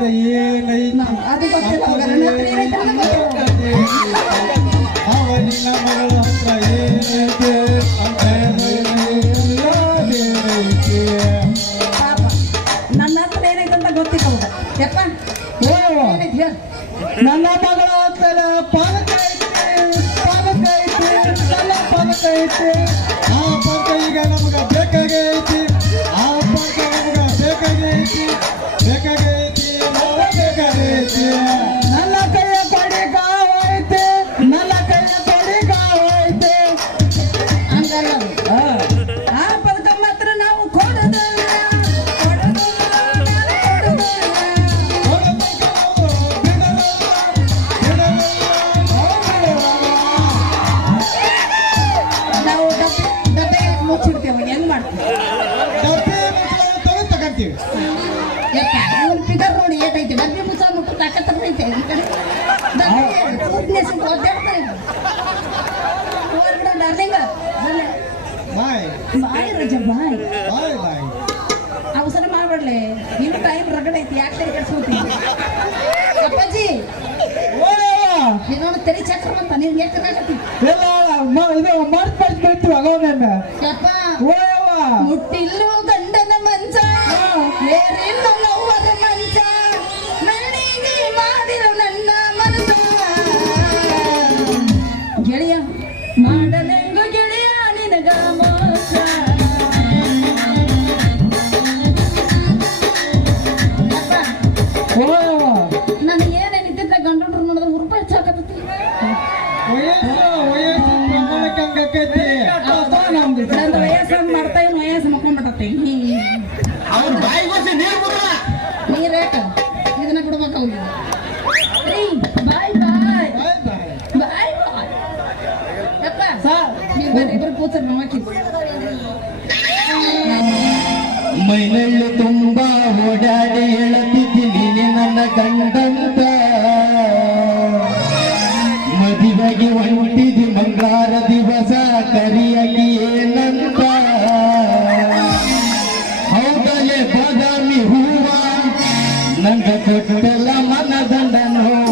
ಹತ್ರ ಏನೈತಿ ಅದು ಗೊತ್ತಿಲ್ಲ ನನ್ನ ಹತ್ರ ಏನೈತೆ ಅನ್ನೋದು ಗೊತ್ತಿಲ್ಲ. ನಿನ್ನ ಮಗಳ ಹತ್ರ ಏನೈತೆ ಅಂತ ಪಾಪ ನನ್ನ ಹತ್ರ ಏನೈತೆ ಅಂತ ಗೊತ್ತಿಲ್ಲ ಹೌದಾ ಯಪ್ಪ ಏನೈತಿ ಹೇಳ ನನ್ನ ಮಗಳ ಹತ್ರ ಪಾಲಕ ಐತೆ ನನ್ನ ಪಾಲಕ ಐತೆ ಆ ಪಾಲಕ ಈಗ ನಮಗ ಬೇಕಾಗೈತಿ ಆ ಪಾಲಕ ನಮಗ ಬೇಕಾಗೈತಿ ಬೇಕಾಗೈತಿ ನನ್ನ ಕೈಯ ಪಡಿ ಗಾವೈತೆ ನನ್ನ ಕೈಯ ಪಡಿ ಗಾವೈತೆ ಹಂಗಲ್ಲ ಆ ಪದಕ ಮಾತ್ರ ನಾವು ಕೊಡೋದಿಲ್ಲ ನಾವು ಡಬ್ಬೆ ಮುಚ್ಚಿಡ್ತೇವೆ ಹೆಂಗ್ ಮಾಡ್ತೀವಿ ತಗೊಂತೀವಿ ಇವನ್ ಫಿಗರ್ ನೋಡಿ ಏಟೈತಿ ಡಬ್ಬಿ ಮುಚ್ಚ ಮುಟ್ಟು ತಾಕತ್ತೈತೆ ಈ ಕಡೆ ಡಬ್ಬಿ ಕೂತ್ನೆಸ್ ಒದ್ದಾಡ್ತಾರೆ ಹೊರಗಡೆ ಡಾರ್ಲಿಂಗ್ ಬಾಯ್ ಬಾಯ್ ರಜ ಬಾಯ್ ಬಾಯ್ ಬಾಯ್ ಅವಸರ ಮಾಡ್ಬಿಡ್ಲಿ ನಿನ್ನ ಟೈಮ್ ರಗಡ ಐತಿ ಯಾಕೆ ಕೆಡ್ಸ್ಕೊತೀನಿ ಅಪ್ಪಾಜಿ ಇನ್ನೊಂದು ತೆರಿ ಚಕ್ರ ಬಂತ ನೀನ್ ಯಾಕನಾಗತ್ತಿ ಇದು ಮಾಡ್ಬಿಡ್ತೀವಿ ಅಗೋನ ಯಪ್ಪ ಮುಟ್ಟಿಲ್ಲು ಗಂಡನ ಮಂಚ ಬೇರಿಲ್ಲು ನೋವದ ಮಂಚ ನನ್ನಿಗೆ ಮಾಡಿರು ನನ್ನ ಮನಸ ಗೆಳೆಯ ಮಾಡಲೆಂಗು ಗೆಳೆಯ ನಿನಗ ಮೋಸ ನಾನು ಏನೇನಿದ್ದ ಗಂಡನ್ರು ನೋಡಿದ್ರೆ ಉರುಪ ಹೆಚ್ಚಾಕತ್ತಿ ನಂದು ವಯಸ್ಸನ್ನು ಮಾಡ್ತಾ ಇವ್ನು ವಯಸ್ಸು ಮಕ್ಕೊಂಡ್ಬಿಟ್ಟತಿ ನೀರೇಕ ಇದನ್ನ ಬಿಡ್ಬೇಕು ಅವ್ರಿಗೆ ಬಾಯ್ ಬಾಯ್ ಬಾಯ್ ಬಾಯ್ ಯಪ್ಪ ನೀವು ಬರೀ ಇಬ್ಬರು ಕೂತರು ನಮ್ಮಕ್ಕಿ ಮೈನಳ್ಳಿ ತುಂಬಾ ಓಡಾಡಿ ಹೇಳತಿದ್ದೀನಿ ನನ್ನ ಗಂಡಂತ ಮದುವೆಗೆ ಹೊಂಟಿದಿ ಮಂಗಳಾರ ದಿವಸ ಕರಿಯಾಗಿ ಏನಂತ ಹೌದಲೆ ಬಾದಾಮಿ ಹೂವ ನಂಗ ಕೊಟ್ಟೆಲ್ಲ ಮನದಂಡ ನೋವ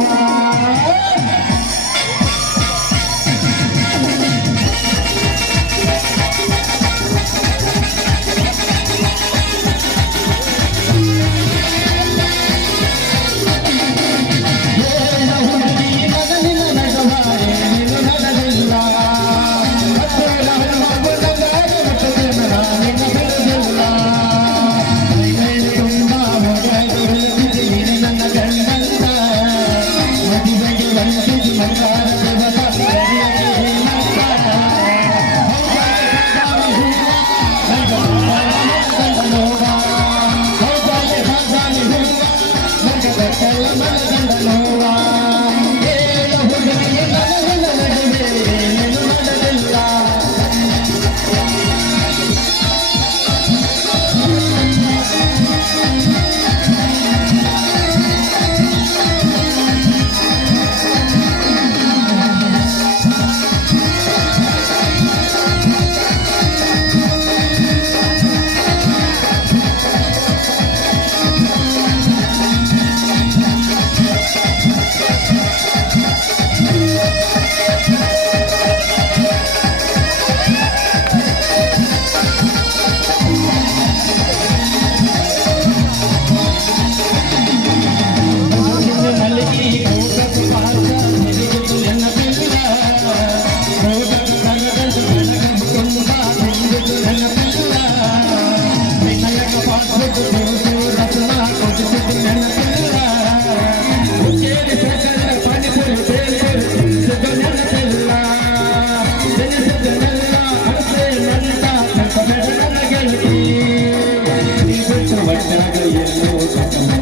Thank you.